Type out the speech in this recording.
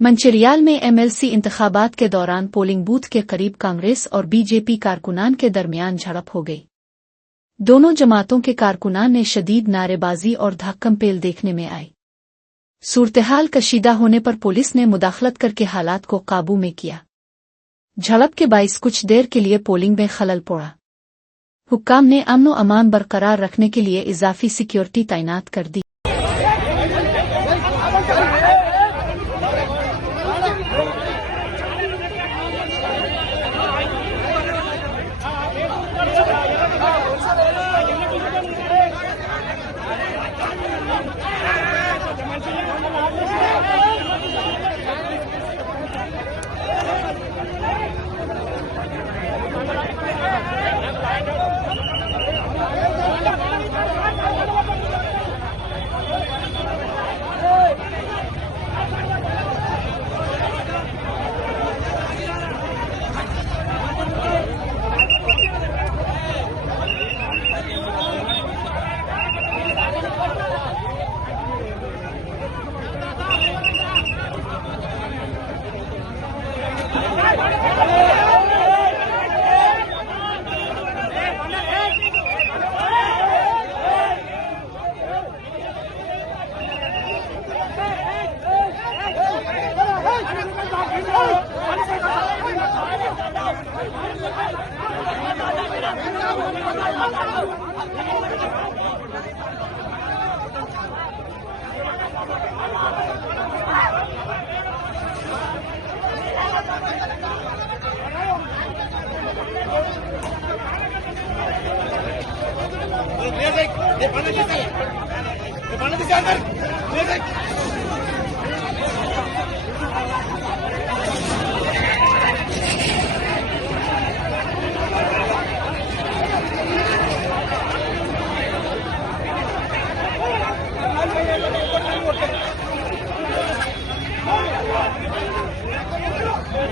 मंचिरियाल में एमएलसी इंतखाबात के दौरान पोलिंग बूथ के करीब कांग्रेस और बीजेपी कारकुनान के दरमियान झड़प हो गई। दोनों जमातों के कारकुनान ने शदीद नारेबाजी और धक्कमपेल देखने में आई। सूरतहाल कशीदा होने पर पुलिस ने मुदाखलत करके हालात को काबू में किया। झड़प के बाइस कुछ देर के लिए पोलिंग में खलल पड़ा। हुक्काम ने अमन अमान बरकरार रखने के लिए इजाफी सिक्योरिटी तैनात कर दी। Music!